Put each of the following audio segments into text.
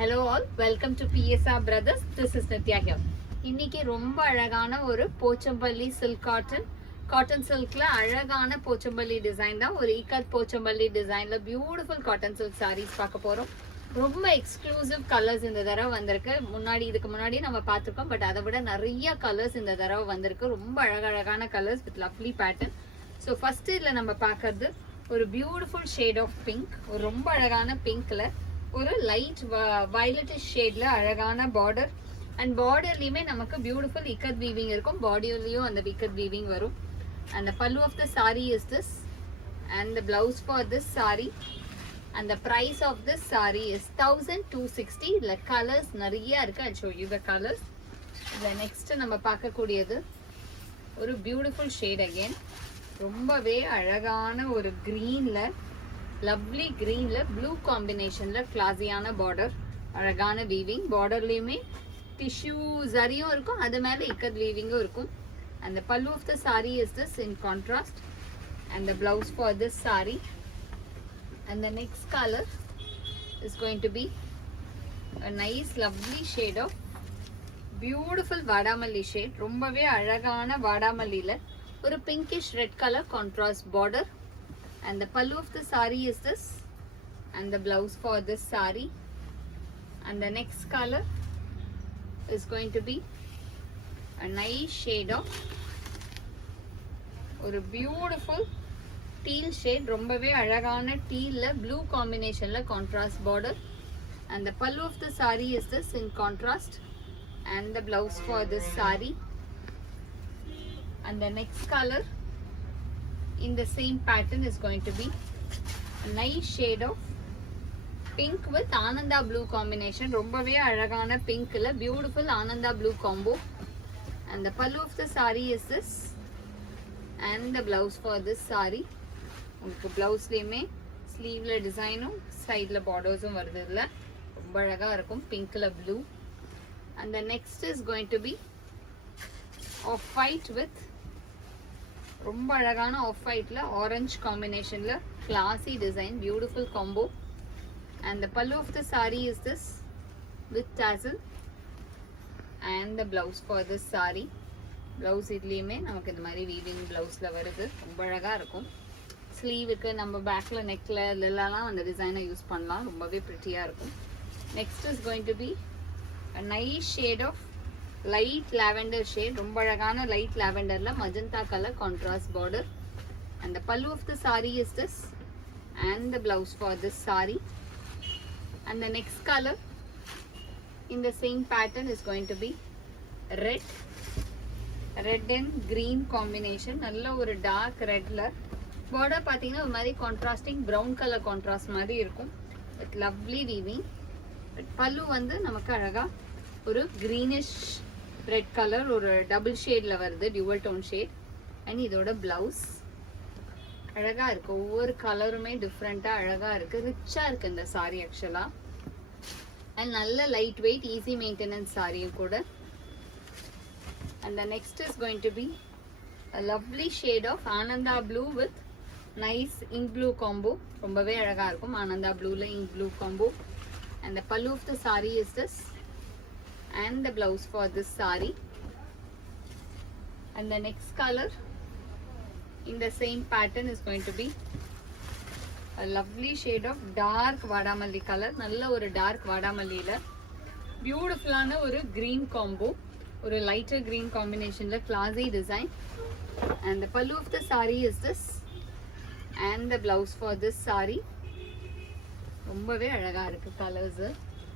Hello all, welcome to PSR Brothers. This is Nitya here. இன்னைக்கு ரொம்ப அழகான ஒரு போச்சம்பள்ளி சில்க் காட்டன் சில்க்ல அழகான போச்சம்பள்ளி டிசைன் தான். ஒரு இக்கத் போச்சம்பள்ளி டிசைன்ல பியூட்டிஃபுல் காட்டன் சில்க் சாரீஸ் பார்க்க போறோம். ரொம்ப எக்ஸ்க்ளூசிவ் கலர்ஸ் இந்த தடவை வந்திருக்கு. இதுக்கு முன்னாடி நம்ம பார்த்துருக்கோம், பட் அதை விட நிறைய கலர்ஸ் இந்த தடவை வந்திருக்கு. ரொம்ப அழகழகான colours with lovely pattern. So first இதில் நம்ம பார்க்கறது ஒரு பியூட்டிஃபுல் ஷேட் ஆஃப் பிங்க். ஒரு ரொம்ப அழகான பிங்க்ல ஒரு லைட் வயலட்டிஷ் ஷேட்ல அழகான பார்டர் அண்ட் பார்டர்லயுமே நமக்கு பியூட்டிஃபுல் இக்கத் வீவிங் இருக்கும். பாடியிலயும் அந்த இக்கத் வீவிங் வரும். and the pallu of the saree is this and the blouse for this saree and the price of this saree is 1260. the colors நிறைய இருக்கு. I'll show you the colors. the next நம்ம பார்க்க கூடியது ஒரு பியூட்டிஃபுல் ஷேட் அகைன். ரொம்பவே அழகான ஒரு கிரீன்ல லவ்லி கிரீன்ல ப்ளூ காம்பினேஷன்ல கிளாஸியான பார்டர், அழகான வீவிங். பார்டர்லயுமே டிஷ்யூ ஜரியும் இருக்கும், அது மேல இக்கத் வீவிங்கும் இருக்கும். and the pallu of the saree is this in contrast and the blouse for this saree. and the next color is going to be a nice lovely shade of beautiful vadamalli shade. ரொம்பவே அழகான வாடாமல்லில ஒரு pinkish red color contrast border. and the pallu of the saree is this and the blouse for this saree. and the next color is going to be a nice shade of ஒரு beautiful teal shade. ரொம்பவே அழகான டீல்ல blue காம்பினேஷன்ல contrast border. and the pallu of the saree is this in contrast and the blouse for this saree. and the next color in the same pattern is going to be a nice shade of pink with ananda blue combination. ரொம்பவே அழகான பிங்க்ல beautiful ஆனந்தா blue combo. and the pallu of the saree is this and the blouse for this saree. உங்களுக்கு பிளவுஸ்லயுமே ஸ்லீவ்ல டிசைனும் சைட்ல பார்டர்ஸும் வருது. இல்ல ரொம்ப அழகா இருக்கும் பிங்க்ல blue. and the next is going to be off white with ரொம்ப அழகான ஆஃப் ஒயிட்ல ஆரஞ்சு காம்பினேஷன்ல classy design, beautiful combo. and the pallu of the saree is this with tassel and the blouse for this saree. blouse இதுலயுமே நமக்கு இந்த மாதிரி வீவிங் பிளவுஸ்ல வருது. ரொம்ப அழகா இருக்கும். ஸ்லீவுக்கு நம்ம பேக்ல நெக்ல இதெல்லாம் அந்த டிசைனை யூஸ் பண்ணலாம். ரொம்பவே பிரிட்டியா இருக்கும். Next is going to be a nice shade of light lavender shade. ரொம்ப அழகான லைட் லாவெண்டர்ல magenta colour contrast border. and the pallu of the saree is this and the blouse for this saree. and the next color in the same pattern is going to be red and green combination. நல்ல ஒரு டார்க் ரெட்ல பார்டர் பாத்தீங்கன்னா ஒரு மாதிரி contrasting brown colour contrast மாதிரி இருக்கும் with lovely weaving. பல்லு வந்து நமக்கு அழகா ஒரு கிரீனிஷ் ரெட் கலர் ஒரு டபுள் ஷேட்ல வருது, டியூவல் டோன் ஷேட். அண்ட் இதோட பிளவுஸ் அழகா இருக்கு. ஒவ்வொரு கலருமே டிஃப்ரெண்டா அழகா இருக்கு. ரிச்சா இருக்கு இந்த சாரி ஆக்சுவலா. அண்ட் நல்ல லைட் வெயிட் ஈஸி மெயின்டெனன்ஸ் சாரியும் கூட. and the next is going to be a lovely shade of ananda blue with nice ink blue combo. ரொம்பவே அழகா இருக்கும் ஆனந்தா ப்ளூல ink blue combo. and the pallu of the saree is this and the blouse for this saree. and the next color in the same pattern is going to be a lovely shade of dark vadamalli color. நல்ல ஒரு டார்க் வாடாமல்லியில பியூட்டிஃபுல்லான ஒரு green combo, ஒரு lighter green combinationல classy design. and the pallu of the saree is this and the blouse for this saree. ரொம்பவே அழகா இருக்கு கலர்ஸ்.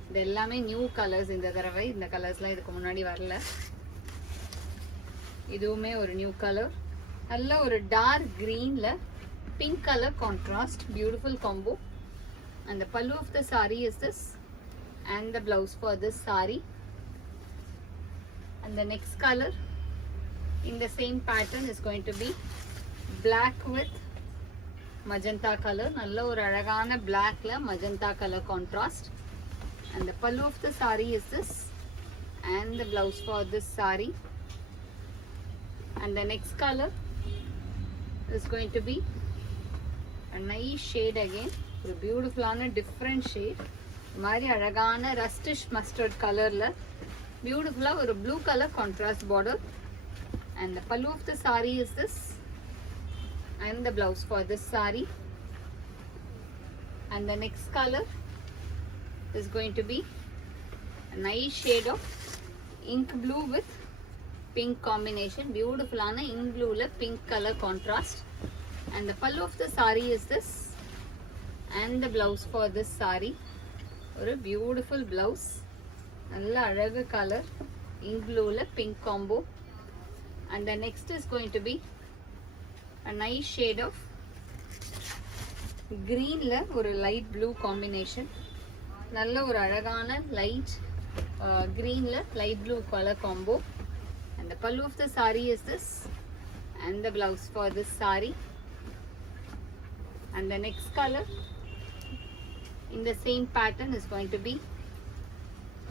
இது எல்லாமே நியூ கலர்ஸ் இந்த தடவை. இந்த கலர்ஸ்லாம் இதுக்கு முன்னாடி வரல. இதுவுமே ஒரு நியூ கலர். நல்ல ஒரு டார்க் கிரீன்ல pink colour contrast, beautiful combo. and the pallu of the saree is this and the blouse for this saree. and the next color in the same pattern is going to be black with magenta color. நல்ல ஒரு அழகான blackல magenta color contrast. and the pallu of the saree is this and the blouse for this saree. and the next color is going to be a nice shade again, ஒரு பியூட்டிஃபுல்லான different shade. இந்த மாதிரி அழகான ரஸ்டிஷ் மஸ்டர்ட் கலர்ல பியூட்டிஃபுல்லா ஒரு blue colour contrast border. And the pallu of the saree is this, and the blouse for this saree. And the next color is going to be a nice shade of ink blue with pink combination. Beautiful ana ink blue la pink color contrast. And the pallu of the saree is this, and the blouse for this saree, or a beautiful blouse, nalla alaga color ink blue la pink combo. And the next is going to be a nice shade of green la or a light blue combination. Nalla or alagana light green la light blue color combo. And the pallu of the saree is this, and the blouse for this saree. And the next color in the same pattern is going to be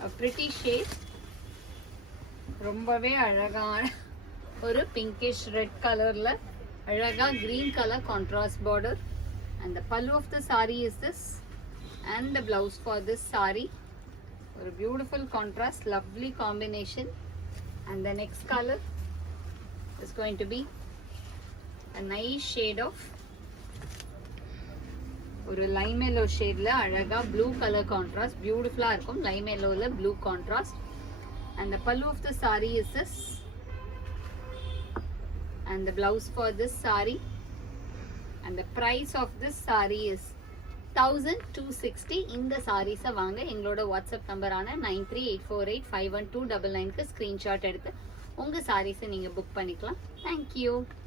a pretty shade, ரொம்பவே அழகான ஒரு pinkish red கலர்ல அழகா green color contrast border. And the pallu of the saree is this, and the blouse for this saree, ஒரு beautiful contrast, lovely combination. And the next color is going to be a nice shade of ஒரு lime yellow ஷேட்ல அழகா blue color contrast, beautiful-ஆ இருக்கும் lime yellowல blue contrast. And the pallu of the saree is this, and the blouse for this saree. And the price of this saree is 1260. இந்த sarees வாங்க எங்களோட வாட்ஸ்அப் நம்பரான 9384851299க்கு ஸ்கிரீன்ஷாட் எடுத்து உங்க sarees நீங்க புக் பண்ணிக்கலாம். Thank you.